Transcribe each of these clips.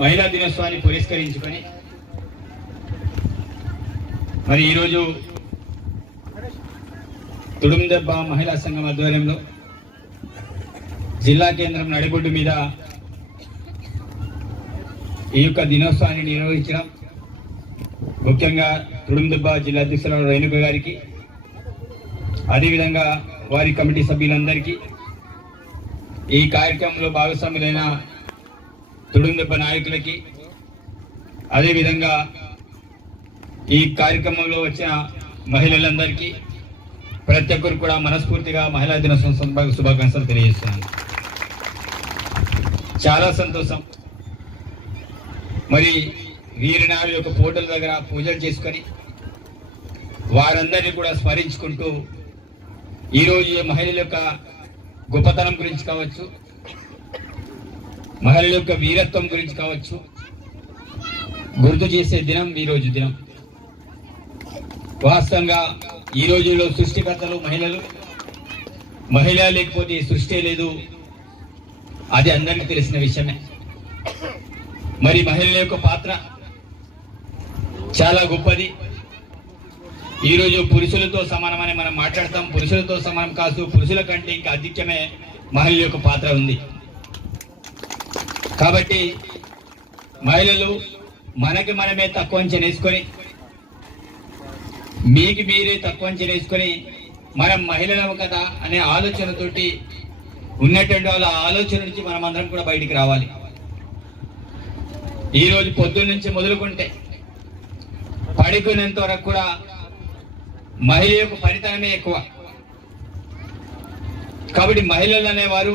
మహిళా దినోత్సవాన్ని పురస్కరించుకొని మరి ఈరోజు తుడుందెబ్బ మహిళా సంఘం ఆధ్వర్యంలో జిల్లా కేంద్రం నడిబొడ్డు మీద ఈ యొక్క దినోత్సవాన్ని నిర్వహించడం. ముఖ్యంగా తుడుందెబ్బ జిల్లా అధ్యక్షురాలు రేణుక గారికి అదేవిధంగా వారి కమిటీ సభ్యులందరికీ ఈ కార్యక్రమంలో భాగస్వాములైన తుడుందెబ్బ నాయకులకి. అదేవిధంగా ఈ కార్యక్రమంలో వచ్చిన మహిళలందరికీ ప్రతి ఒక్కరు కూడా మనస్ఫూర్తిగా మహిళా దినోత్సవం సందర్భంగా శుభాకాంక్షలు తెలియజేస్తున్నాను. చాలా సంతోషం. మరి వీరినాడు యొక్క పోటల దగ్గర పూజలు చేసుకొని వారందరినీ కూడా స్మరించుకుంటూ ఈరోజు ఈ మహిళల యొక్క గొప్పతనం గురించి కావచ్చు మహిళల యొక్క వీరత్వం గురించి కావచ్చు. గుర్తు చేసే దినం ఈరోజు దినం. వాస్తవంగా ఈ రోజుల్లో సృష్టికర్తలు మహిళలు. మహిళ లేకపోతే సృష్టి లేదు. అది అందరికీ తెలిసిన విషయమే. మరి మహిళల యొక్క పాత్ర చాలా గొప్పది. ఈరోజు పురుషులతో సమానమని మనం మాట్లాడతాం. పురుషులతో సమానం కాదు పురుషుల కంటే ఇంకా అధిక్యమే మహిళ యొక్క పాత్ర ఉంది. కాబట్టి మహిళలు మనకి మనమే తక్కువ అంచనా వేసుకొని మీకు మీరే తక్కువ అంచనా వేసుకొని మనం మహిళలము కదా అనే ఆలోచనతోటి ఉన్నటువంటి వాళ్ళ ఆలోచన నుంచి మనం అందరం కూడా బయటికి రావాలి. ఈ రోజు పొద్దున్న నుంచి మొదలుకుంటే పడుకునేంత వరకు కూడా మహిళ యొక్క ఫలితమే ఎక్కువ. కాబట్టి మహిళలు అనేవారు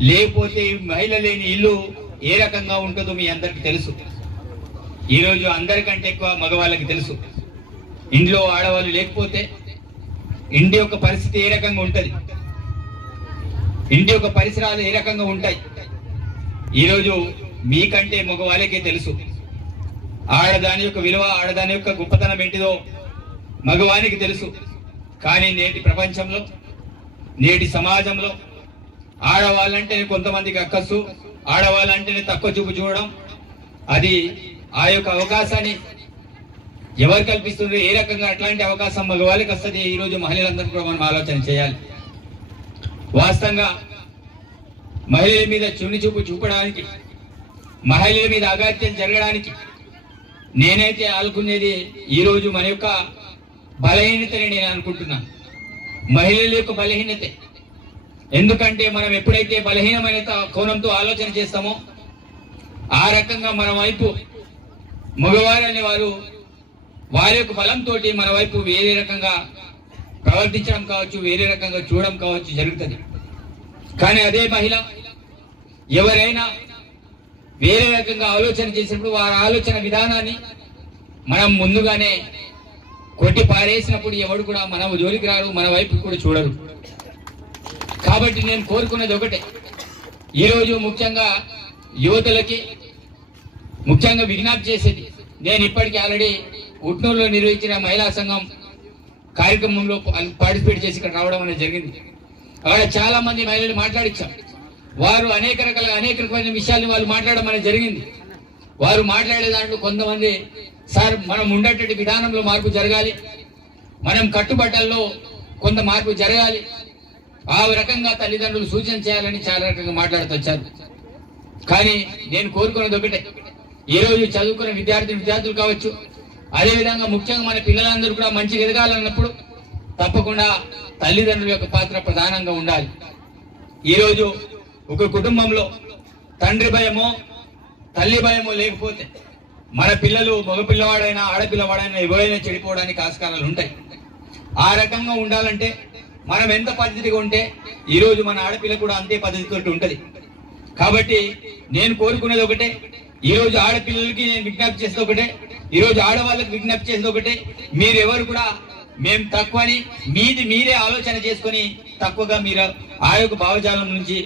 లేకపోతే మహిళ లేని ఇల్లు ఏ రకంగా ఉంటుందో మీ అందరికి తెలుసు. ఈరోజు అందరికంటే ఎక్కువ మగవాళ్ళకి తెలుసు. ఇంట్లో ఆడవాళ్ళు లేకపోతే ఇంటి యొక్క పరిస్థితి ఏ రకంగా ఉంటుంది? ఇంటి యొక్క పరిసరాలు ఏ రకంగా ఉంటాయి? ఈరోజు మీకంటే మగవాళ్ళకే తెలుసు. ఆడదాని యొక్క విలువ ఆడదాని యొక్క గొప్పతనం ఏంటిదో మగవానికి తెలుసు. కానీ నేటి ప్రపంచంలో నేటి సమాజంలో ఆడవాళ్ళంటేనే కొంతమందికి అక్కసు ఆడవాళ్ళంటేనే తక్కువ చూపు చూడడం. అది ఆ యొక్క అవకాశాన్ని ఎవరు కల్పిస్తుంది ఏ రకంగా అట్లాంటి అవకాశం మగవాళ్ళకి వస్తుంది ఈ రోజు మహిళలందరూ కూడా మనం ఆలోచన చేయాలి. వాస్తవంగా మహిళల మీద చున్ని చూపు చూపడానికి మహిళల మీద అగాత్యం జరగడానికి నేనైతే ఆలుకునేది ఈరోజు మన యొక్క బలహీనతని నేను అనుకుంటున్నాను. మహిళల యొక్క బలహీనతే ఎందుకంటే మనం ఎప్పుడైతే బలహీనమైన కోణంతో ఆలోచన చేస్తామో ఆ రకంగా మన వైపు మగవారు అనే వారు వారి యొక్క బలంతో మన వైపు వేరే రకంగా ప్రవర్తించడం కావచ్చు వేరే రకంగా చూడడం కావచ్చు జరుగుతుంది. కానీ అదే మహిళ ఎవరైనా వేరే రకంగా ఆలోచన చేసినప్పుడు వారి ఆలోచన విధానాన్ని మనం ముందుగానే కొట్టి పారేసినప్పుడు ఎవడు కూడా మన జోలికి రాడు మన వైపు కూడా చూడరు. కాబట్టి నేను కోరుకున్నది ఒకటే. ఈరోజు ముఖ్యంగా యువతులకి ముఖ్యంగా విజ్ఞప్తి చేసేది నేను ఇప్పటికీ ఆల్రెడీ ఉట్నూరులో నిర్వహించిన మహిళా సంఘం కార్యక్రమంలో పార్టిసిపేట్ చేసి ఇక్కడ రావడం అనేది జరిగింది. అక్కడ చాలా మంది మహిళలు మాట్లాడించాం వారు అనేక రకాల అనేక రకమైన విషయాలు వాళ్ళు మాట్లాడడం అనేది జరిగింది. వారు మాట్లాడే దాంట్లో కొంతమంది సార్ మనం ఉండేటువంటి విధానంలో మార్పు జరగాలి. మనం కట్టుబట్టల్లో కొంత మార్పు జరగాలి. ఆ రకంగా తల్లిదండ్రులు సూచన చేయాలని చాలా రకంగా మాట్లాడుతూ వచ్చారు. కానీ నేను కోరుకున్నది ఒకటే. ఈ రోజు చదువుకున్న విద్యార్థి విద్యార్థులు కావచ్చు అదేవిధంగా ముఖ్యంగా మన పిల్లలందరూ కూడా మంచిగా ఎదగాలన్నప్పుడు తప్పకుండా తల్లిదండ్రుల యొక్క పాత్ర ప్రధానంగా ఉండాలి. ఈరోజు ఒక కుటుంబంలో తండ్రి భయమో తల్లి భయమో లేకపోతే మన పిల్లలు మగ పిల్లవాడైనా ఆడపిల్లవాడైనా ఎవరైనా చెడిపోవడానికి ఆస్కారాలు ఉంటాయి. ఆ రకంగా ఉండాలంటే మనం ఎంత పద్ధతిగా ఉంటే ఈరోజు మన ఆడపిల్ల కూడా అంతే పద్ధతితో ఉంటుంది. కాబట్టి నేను కోరుకునేది ఒకటే ఈరోజు ఆడపిల్లలకి నేను విజ్ఞప్తి చేసేది ఒకటే ఈరోజు ఆడవాళ్ళకి విజ్ఞప్తి చేసేది ఒకటే మీరెవరు కూడా మేము తక్కువని మీది మీరే ఆలోచన చేసుకొని తక్కువగా మీరు ఆ యొక్క భావజాలం నుంచి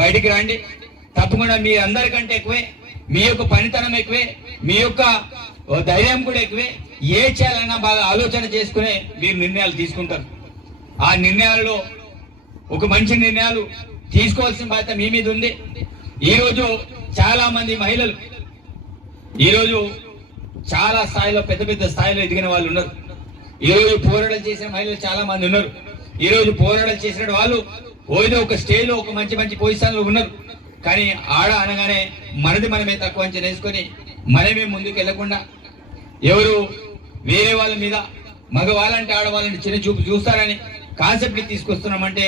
బయటికి రండి. తప్పకుండా మీ అందరికంటే ఎక్కువే మీ యొక్క పనితనం ఎక్కువే మీ యొక్క ధైర్యం కూడా ఎక్కువే. ఏ చేయాలన్నా బాగా ఆలోచన చేసుకునే మీరు నిర్ణయాలు తీసుకుంటారు. ఆ నిర్ణయాలలో ఒక మంచి నిర్ణయాలు తీసుకోవాల్సిన బాధ్యత మీ మీద ఉంది. ఈరోజు చాలా మంది మహిళలు ఈరోజు చాలా స్థాయిలో పెద్ద పెద్ద స్థాయిలో ఎదిగిన వాళ్ళు ఉన్నారు. ఈరోజు పోరాటం చేసిన మహిళలు చాలా మంది ఉన్నారు. ఈరోజు పోరాటం చేసిన వాళ్ళు ఏదో ఒక స్టేజ్లో ఒక మంచి మంచి పొజిషన్లో ఉన్నారు. కానీ ఆడ అనగానే మనది మనమే తక్కువ అంచనా వేసుకొని మనమే ముందుకు వెళ్ళకుండా ఎవరు వేరే వాళ్ళ మీద మగవాళ్ళంటే ఆడవాళ్ళని చిన్న చూపు చూస్తారని కాన్సెప్ట్ని తీసుకొస్తున్నామంటే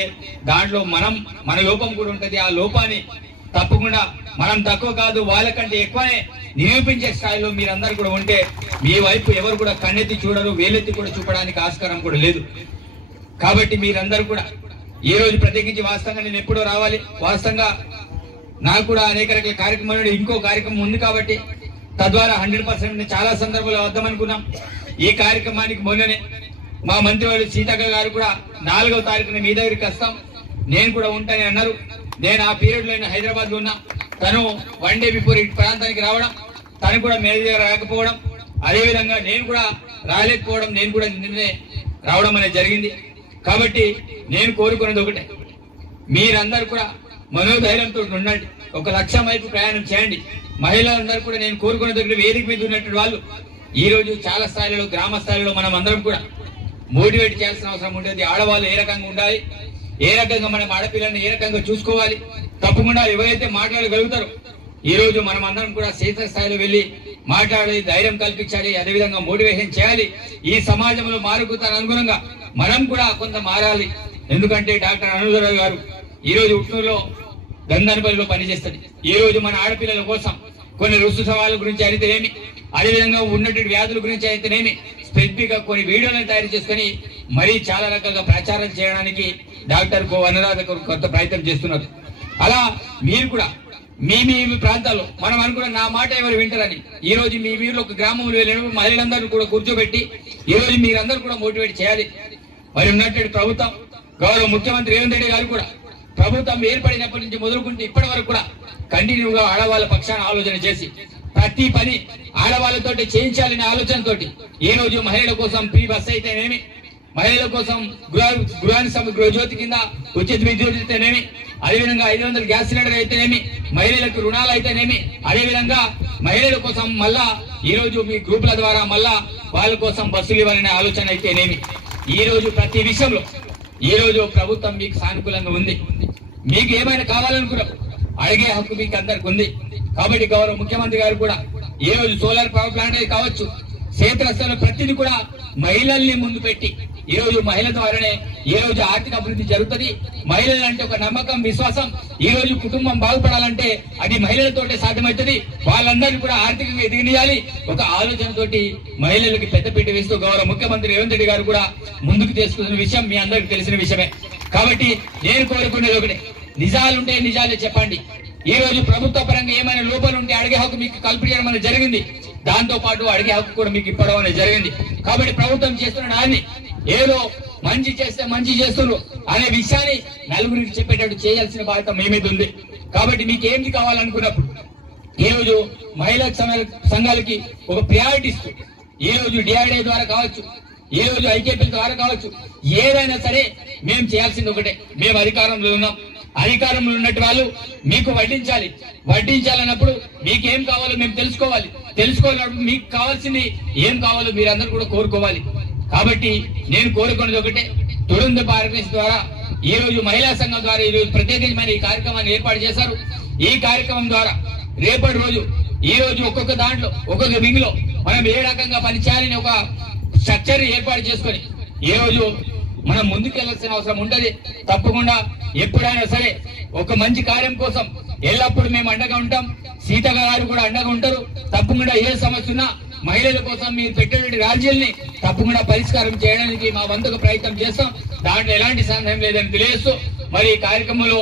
దాంట్లో మనం మన లోపం కూడా ఉంటది. ఆ లోపాన్ని తప్పకుండా మనం తక్కువ కాదు వాళ్ళకంటే ఎక్కువనే నిరూపించే స్థాయిలో మీరందరూ కూడా ఉంటే మీ వైపు ఎవరు కూడా కన్నెత్తి చూడరు వేలెత్తి కూడా చూపడానికి ఆస్కారం కూడా లేదు. కాబట్టి మీరందరూ కూడా ఏ రోజు ప్రత్యేకించి వాస్తవంగా నేను ఎప్పుడో రావాలి. వాస్తవంగా నాకు కూడా అనేక రకాల కార్యక్రమాలు ఇంకో కార్యక్రమం ఉంది కాబట్టి తద్వారా హండ్రెడ్ పర్సెంట్ చాలా సందర్భాలు వద్దామనుకున్నాం. ఈ కార్యక్రమానికి మొన్ననే మా మంత్రివాడు సీతక్క గారు కూడా నాలుగవ తారీఖున మీ దగ్గరికి వస్తాం. నేను కూడా ఉంటానని అన్నారు. నేను ఆ పీరియడ్లో హైదరాబాద్లో ఉన్నా. తను వన్ డే బిఫోర్ ఈ ప్రాంతానికి రావడం తను కూడా మేనేజర్ రాకపోవడం అదేవిధంగా నేను కూడా రాలేకపోవడం నేను కూడా నిన్ననే రావడం అనేది జరిగింది. కాబట్టి నేను కోరుకున్నది ఒకటే. మీరందరూ కూడా మనోధైర్యంతో ఉండండి. ఒక లక్ష్యం వైపు ప్రయాణం చేయండి. మహిళలందరూ కూడా నేను కోరుకున్న దగ్గర వేదిక మీద ఉన్నటువంటి వాళ్ళు ఈ రోజు చాలా స్థాయిలో గ్రామ స్థాయిలో మనం అందరం కూడా మోటివేట్ చేయాల్సిన అవసరం ఉంటుంది ఆడవాళ్ళు ఏ రకంగా ఉండాలి? ఏ రకంగా మనం ఆడపిల్లల్ని ఏ రకంగా చూసుకోవాలి? తప్పకుండా ఎవరైతే మాట్లాడగలుగుతారో ఈ రోజు మనం అందరం కూడా క్షేత్రస్థాయిలో వెళ్ళి మాట్లాడి ధైర్యం కల్పించాలి అదేవిధంగా మోటివేషన్ చేయాలి. ఈ సమాజంలో మారుకుతాను అనుగుణంగా మనం కూడా కొంత మారాలి. ఎందుకంటే డాక్టర్ అనురావు గారు ఈ రోజు ఉట్నూరులో గంధనపల్లిలో పనిచేస్తుంది. ఈ రోజు మన ఆడపిల్లల కోసం కొన్ని రుసు సవాళ్ళ గురించి అయితేనేమి అదేవిధంగా ఉన్నటువంటి వ్యాధుల గురించి అయితేనేమి స్పెసిఫిక్గా కొన్ని వీడియోలను తయారు చేసుకొని మరీ చాలా రకాలుగా ప్రచారం చేయడానికి డాక్టర్ కో అనురాధ కొంత కొత్త ప్రయత్నం చేస్తున్నారు. అలా మీరు కూడా మీ మీ మీ ప్రాంతాల్లో మనం అనుకున్న నా మాట ఎవరు వింటారని ఈ రోజు మీ మీరు ఒక గ్రామంలో వెళ్ళినప్పుడు మహిళలందరూ కూడా కూర్చోబెట్టి ఈ రోజు మీరందరూ కూడా మోటివేట్ చేయాలి. మరి ఉన్నటువంటి ప్రభుత్వం గౌరవ ముఖ్యమంత్రి రేవంత్ రెడ్డి గారు కూడా ప్రభుత్వం ఏర్పడినప్పటి నుంచి మొదలుకుంటే ఇప్పటి వరకు కూడా కంటిన్యూగా ఆడవాళ్ళ పక్షాన ఆలోచన చేసి ప్రతి పని ఆడవాళ్ళతోటి చేయించాలనే ఆలోచనతోటి ఈ రోజు మహిళల కోసం ఫ్రీ బస్ అయితేనేమి మహిళల కోసం గృహ గృహాన్ని సమ గృహజ్యోతి కింద ఉచిత విద్యుత్ అయితేనేమి అదేవిధంగా ఐదు వందల గ్యాస్ సిలిండర్ అయితేనేమి మహిళలకు రుణాలు అయితేనేమి అదేవిధంగా మహిళల కోసం మళ్ళా ఈ రోజు మీ గ్రూపుల ద్వారా మళ్ళా వాళ్ళ కోసం బస్సులు ఇవ్వాలనే ఆలోచన అయితేనేమి. ఈ రోజు ప్రతి విషయంలో ఈ రోజు ప్రభుత్వం మీకు సానుకూలంగా ఉంది. మీకు ఏమైనా కావాలనుకున్నారు అడిగే హక్కు మీకు అందరికి ఉంది. కాబట్టి గౌరవ ముఖ్యమంత్రి గారు కూడా ఈ రోజు సోలార్ పవర్ ప్లాంట్ అది కావచ్చు క్షేత్రస్థాయిలో ప్రతిదీ కూడా మహిళల్ని ముందు పెట్టి ఈ రోజు మహిళ ద్వారానే ఈ రోజు ఆర్థిక అభివృద్ధి జరుగుతుంది. మహిళలు అంటే ఒక నమ్మకం విశ్వాసం. ఈ రోజు కుటుంబం బాగుపడాలంటే అది మహిళలతోటే సాధ్యమవుతుంది. వాళ్ళందరినీ కూడా ఆర్థికంగా ఎదిగినియాలి. ఒక ఆలోచనతోటి మహిళలకు పెద్దపీట వేస్తూ గౌరవ ముఖ్యమంత్రి రేవంత్ రెడ్డి గారు కూడా ముందుకు తీసుకున్న విషయం మీ అందరికి తెలిసిన విషయమే. కాబట్టి నేను కోరుకునేది ఒకటే. నిజాలుంటే నిజాలే చెప్పండి. ఈ రోజు ప్రభుత్వ పరంగా ఏమైనా లోపాలు ఉంటే అడిగే హక్కు మీకు కల్పించడం అనేది జరిగింది. దాంతో పాటు అడిగే హక్కు కూడా మీకు ఇప్పడం అనేది జరిగింది. కాబట్టి ప్రభుత్వం చేస్తున్న దాన్ని ఏదో మంచి చేస్తే మంచి చేస్తున్నారు అనే విషయాన్ని నలుగురికి చెప్పేటట్టు చేయాల్సిన బాధ్యత మీ మీద ఉంది. కాబట్టి మీకు ఏంటి కావాలనుకున్నప్పుడు ఈ రోజు మహిళా సంఘాలకి ఒక ప్రయారిటీ ఇస్తూ ఈ రోజు డిఆర్డీ ద్వారా కావచ్చు ఈ రోజు ఐకేపీ ద్వారా కావచ్చు ఏదైనా సరే మేము చేయాల్సింది ఒకటే. మేము అధికారంలో ఉన్నాం. అధికారంలో ఉన్నట్టు వాళ్ళు మీకు వడ్డించాలి. వడ్డించాలన్నప్పుడు మీకేం కావాలో మేము తెలుసుకోవాలి. తెలుసుకోవాలన్నప్పుడు మీకు కావాల్సింది ఏం కావాలో మీరందరూ కూడా కోరుకోవాలి. కాబట్టి నేను కోరుకున్నది ఒకటే. తుడుంద భారతదేశం ద్వారా ఈ రోజు మహిళా సంఘం ద్వారా ఈ రోజు ప్రత్యేకమైన ఈ కార్యక్రమాన్ని ఏర్పాటు చేశారు. ఈ కార్యక్రమం ద్వారా రేపటి రోజు ఈ రోజు ఒక్కొక్క దాంట్లో ఒక్కొక్క వింగ్లో మనం ఏ రకంగా పనిచేయాలని ఒక స్ట్రక్చర్ ఏర్పాటు చేసుకొని ఈ రోజు మనం ముందుకెళ్ళాల్సిన అవసరం ఉంటది తప్పకుండా ఎప్పుడైనా సరే ఒక మంచి కార్యం కోసం ఎల్లప్పుడూ మేము అండగా ఉంటాం. సీత గారు కూడా అండగా ఉంటారు. తప్పకుండా ఏ సమస్య ఉన్నా మహిళల కోసం మీరు పెట్టినటువంటి రాజ్యాల్ని తప్పకుండా పరిష్కారం చేయడానికి మా వంతుకు ప్రయత్నం చేస్తాం. దాంట్లో ఎలాంటి సందేహం లేదని తెలియజేస్తూ మరి ఈ కార్యక్రమంలో